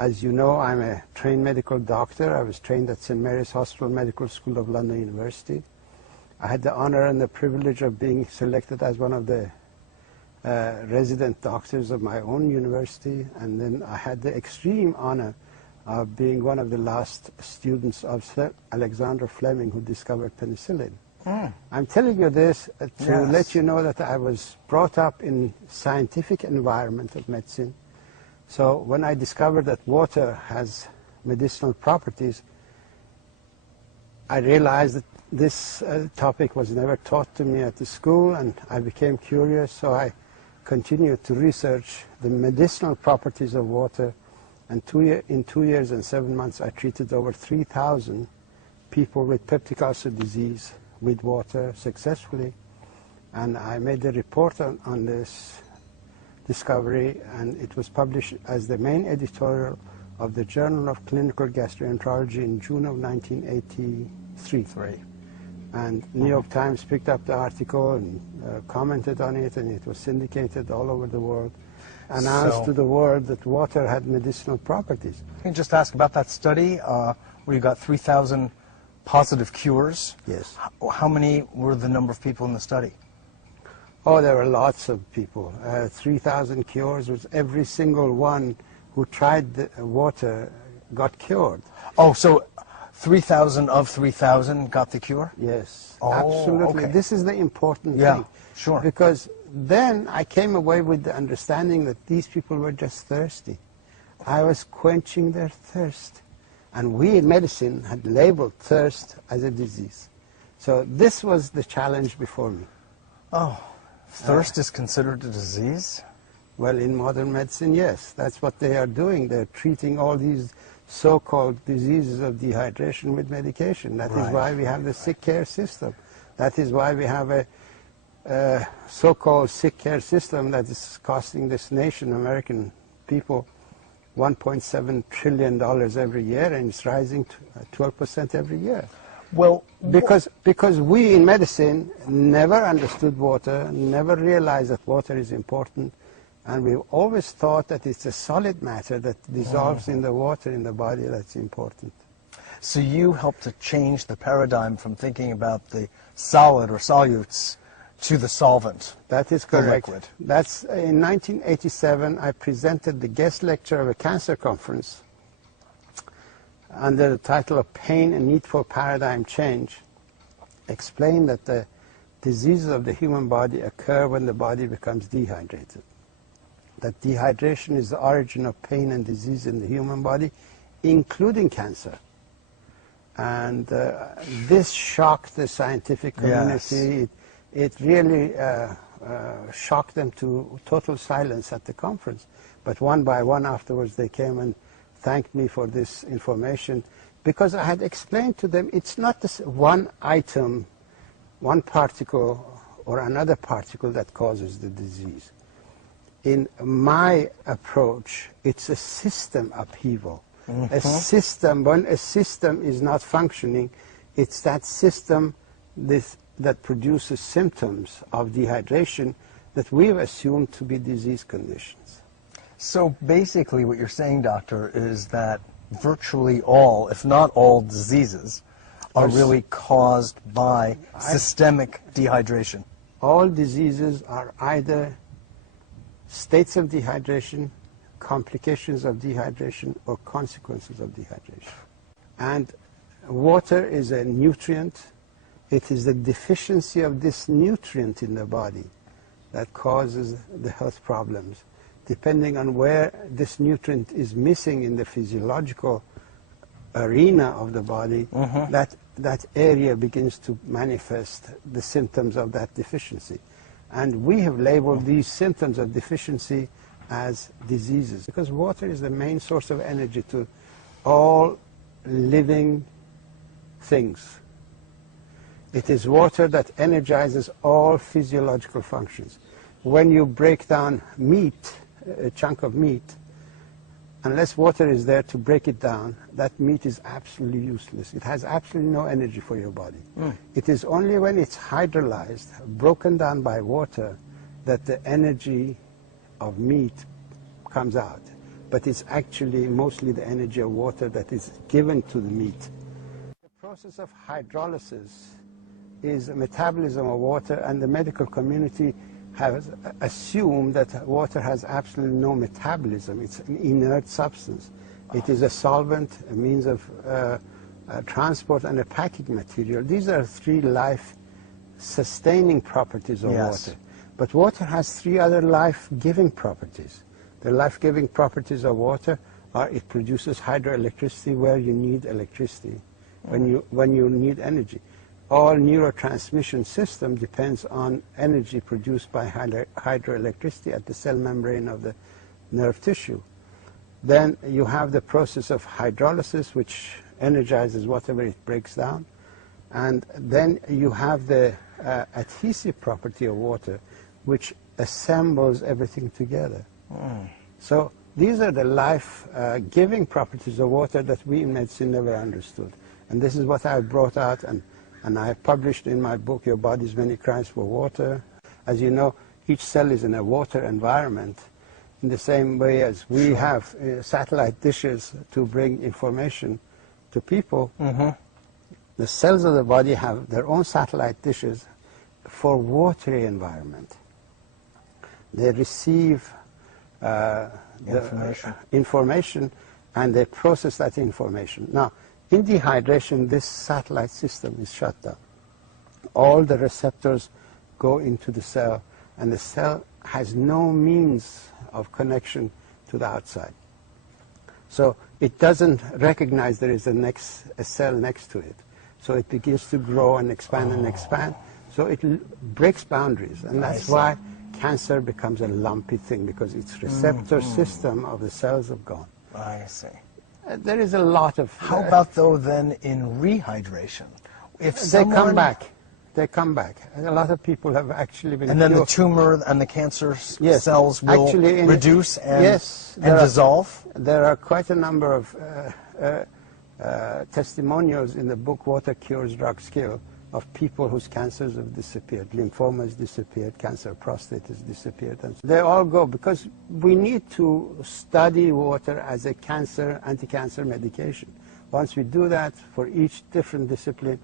As you know, I'm a trained medical doctor. I was trained at St. Mary's Hospital Medical School of London University. I had the honor and the privilege of being selected as one of the resident doctors of my own university, and then I had the extreme honor of being one of the last students of Alexander Fleming, who discovered penicillin. I'm telling you this to let you know that I was brought up in scientific environment of medicine. So when I discovered that water has medicinal properties, I realized that this topic was never taught to me at the school, and I became curious, so I continued to research the medicinal properties of water, and in 2 years and 7 months I treated over 3,000 people with peptic ulcer disease with water successfully, and I made a report on this discovery, and it was published as the main editorial of the Journal of Clinical Gastroenterology in June of 1983. And New York Times picked up the article and commented on it, and it was syndicated all over the world, announced to the world that water had medicinal properties. Can you just ask about that study where you got 3,000 positive cures? Yes. How many were the number of people in the study? Oh, there were lots of people. 3,000 cures was every single one who tried the water got cured. Oh, so 3,000 of 3,000 got the cure? Yes, oh, absolutely. Okay. This is the important thing. Yeah, sure. Because then I came away with the understanding that these people were just thirsty. I was quenching their thirst. And we in medicine had labeled thirst as a disease. So this was the challenge before me. Oh, thirst is considered a disease? Well, in modern medicine, yes. That's what they are doing. They're treating all these so-called diseases of dehydration with medication. That is why we have the sick care system. That is why we have a so-called sick care system that is costing this nation, American people, $1.7 trillion every year, and it's rising to 12% every year. Well, because we in medicine never understood water, never realized that water is important, and we've always thought that it's a solid matter that dissolves in the water in the body that's important. So you helped to change the paradigm from thinking about the solid or solutes to the solvent. That is correct. The liquid. That's in 1987. I presented the guest lecture of a cancer conference under the title of Pain and Need for Paradigm Change, explained that the diseases of the human body occur when the body becomes dehydrated. That dehydration is the origin of pain and disease in the human body, including cancer. And this shocked the scientific community. Yes. It really shocked them to total silence at the conference. But one by one afterwards they came and thanked me for this information, because I had explained to them it's not this one item, one particle or another particle that causes the disease. In my approach, it's a system upheaval. A system, when a system is not functioning, it's that system that produces symptoms of dehydration that we've assumed to be disease conditions. So basically what you're saying, doctor, is that virtually all, if not all, diseases are really caused by systemic dehydration. All diseases are either states of dehydration, complications of dehydration, or consequences of dehydration. And water is a nutrient. It is the deficiency of this nutrient in the body that causes the health problems. Depending on where this nutrient is missing in the physiological arena of the body, that area begins to manifest the symptoms of that deficiency. And we have labeled these symptoms of deficiency as diseases, because water is the main source of energy to all living things. It is water that energizes all physiological functions. When you break down meat, a chunk of meat, unless water is there to break it down, that meat is absolutely useless. It has absolutely no energy for your body. It is only when it's hydrolyzed, broken down by water, that the energy of meat comes out. but it's actually mostly the energy of water that is given to the meat. The process of hydrolysis is a metabolism of water, and the medical community has assumed that water has absolutely no metabolism. It's an inert substance. It is a solvent, a means of transport, and a packing material. These are three life-sustaining properties of water. But water has three other life-giving properties. The life-giving properties of water are it produces hydroelectricity where you need electricity, when you need energy. All neurotransmission system depends on energy produced by hydroelectricity at the cell membrane of the nerve tissue. Then you have the process of hydrolysis, which energizes whatever it breaks down. And then you have the adhesive property of water, which assembles everything together. So these are the life-giving properties of water that we in medicine never understood. And this is what I brought out, and I have published in my book, Your Body's Many Cries for Water. As you know, each cell is in a water environment, in the same way as we have satellite dishes to bring information to people. The cells of the body have their own satellite dishes for watery environment. They receive information, and they process that information. Now, in dehydration, this satellite system is shut down. All the receptors go into the cell, and the cell has no means of connection to the outside. So it doesn't recognize there is a cell next to it. So it begins to grow and expand and expand. So it breaks boundaries, and that's why cancer becomes a lumpy thing, because its receptor system of the cells have gone. I see. There is a lot of... How about, though, then in rehydration? If they come back. They come back. And a lot of people have actually been... And then the tumor and the cancer cells will actually reduce and dissolve? There are quite a number of testimonials in the book Water Cures, Drugs Kill, of people whose cancers have disappeared. Lymphoma has disappeared, cancer of prostate has disappeared. And they all go, because we need to study water as a anti-cancer medication. Once we do that, for each different discipline,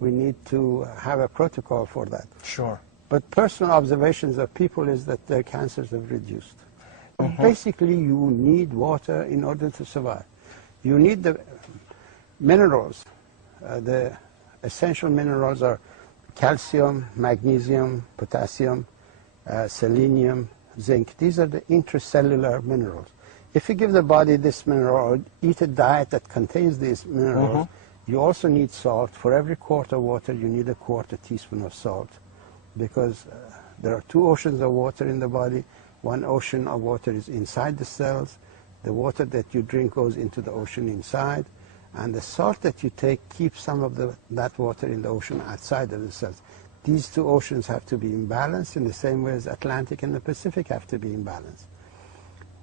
we need to have a protocol for that. Sure. But personal observations of people is that their cancers have reduced. Basically, you need water in order to survive. You need the minerals. The essential minerals are calcium, magnesium, potassium, selenium, zinc. These are the intracellular minerals. If you give the body this mineral or eat a diet that contains these minerals, you also need salt. For every quart of water, you need a quarter teaspoon of salt, because there are two oceans of water in the body. One ocean of water is inside the cells. The water that you drink goes into the ocean inside. And the salt that you take keeps some of that water in the ocean outside of the cells. These two oceans have to be in balance in the same way as Atlantic and the Pacific have to be in balance.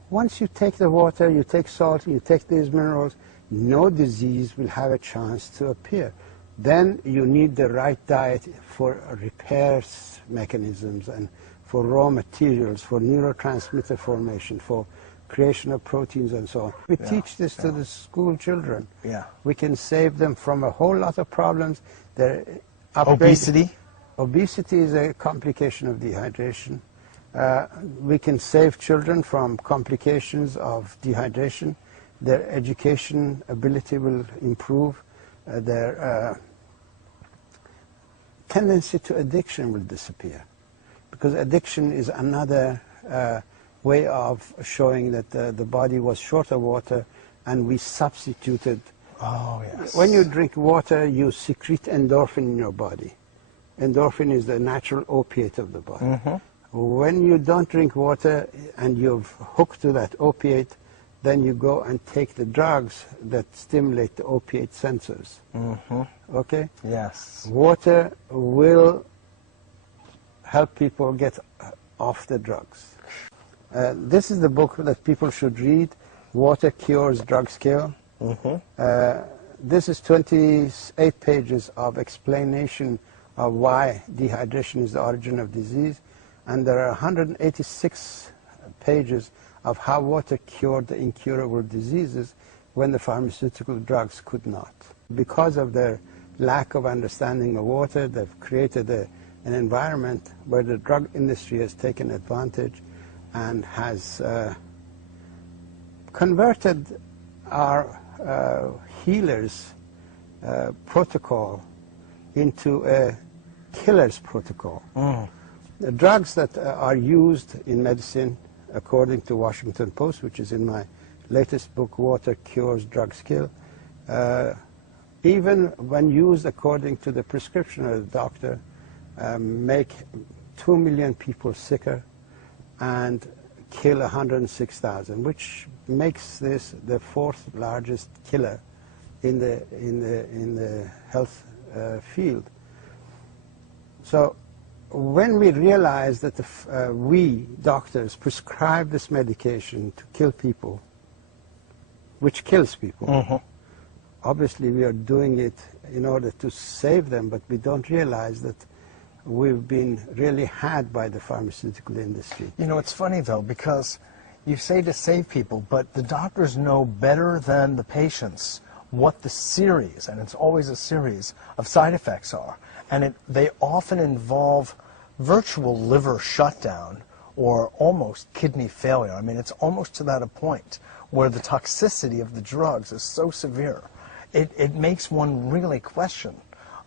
Once you take the water, you take salt, you take these minerals, no disease will have a chance to appear. Then you need the right diet for repair mechanisms and for raw materials, for neurotransmitter formation, for creation of proteins and so on. We teach this to the school children. We can save them from a whole lot of problems. Obesity? Obesity is a complication of dehydration. We can save children from complications of dehydration. Their education ability will improve. Their tendency to addiction will disappear, because addiction is another way of showing that the body was short of water and we substituted. When you drink water, you secrete endorphin in your body. Endorphin is the natural opiate of the body. When you don't drink water and you're hooked to that opiate, then you go and take the drugs that stimulate the opiate sensors. Okay? Yes. Water will help people get off the drugs. This is the book that people should read, Water Cures, Drugs Kill. This is 28 pages of explanation of why dehydration is the origin of disease, and there are 186 pages of how water cured the incurable diseases when the pharmaceutical drugs could not. Because of their lack of understanding of water, they've created an environment where the drug industry has taken advantage and has converted our healers' protocol into a killer's protocol. The drugs that are used in medicine, according to Washington Post, which is in my latest book, Water Cures, Drugs Kill, even when used according to the prescription of the doctor, make 2 million people sicker and kill 106,000, which makes this the 4th largest killer in the health field. So when we realize that we doctors prescribe this medication to kill people, which kills people, obviously we are doing it in order to save them, but we don't realize that we've been really had by the pharmaceutical industry. You know, it's funny though, because you say to save people, but the doctors know better than the patients what the series, and it's always a series, of side effects are. And they often involve virtual liver shutdown or almost kidney failure. I mean, it's almost to that point where the toxicity of the drugs is so severe. It makes one really question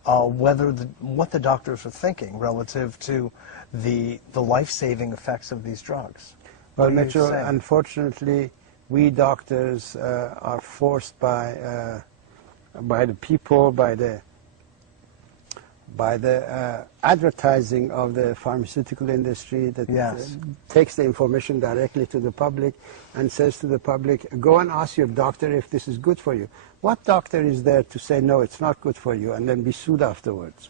what the doctors are thinking relative to the life-saving effects of these drugs. Well, Mitchell, unfortunately, we doctors are forced by the people, by the advertising of the pharmaceutical industry that takes the information directly to the public and says to the public, go and ask your doctor if this is good for you. What doctor is there to say, no, it's not good for you, and then be sued afterwards?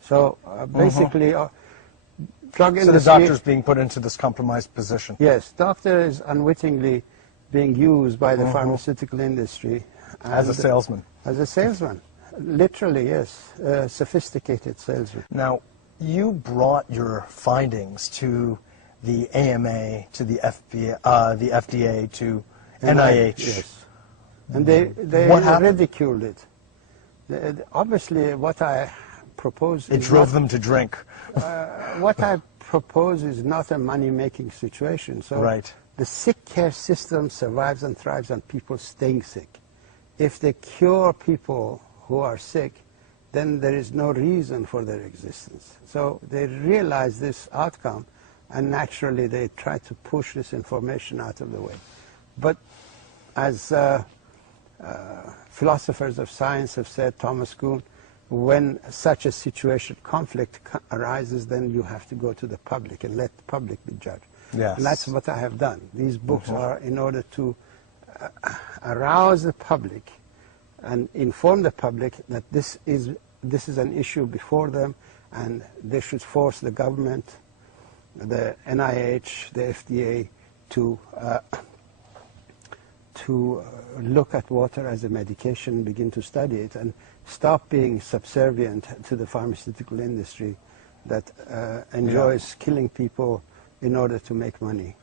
So basically, drug industry... So the doctor's being put into this compromised position. Yes, doctor is unwittingly being used by the pharmaceutical industry. As a salesman. As a salesman. Literally, yes. Sophisticated salesman. Now, you brought your findings to the AMA, to the FDA, to NIH. Yes. And they ridiculed it. Obviously, what I propose... It drove them to drink. What I propose is not a money-making situation. So the sick care system survives and thrives on people staying sick. If they cure people who are sick, then there is no reason for their existence. So they realize this outcome, and naturally they try to push this information out of the way. But as philosophers of science have said, Thomas Kuhn, when such a situation, conflict arises, then you have to go to the public and let the public be judged. Yes. And that's what I have done. These books are in order to arouse the public and inform the public that this is an issue before them, and they should force the government, the NIH, the FDA to look at water as a medication, begin to study it, and stop being subservient to the pharmaceutical industry that enjoys killing people in order to make money.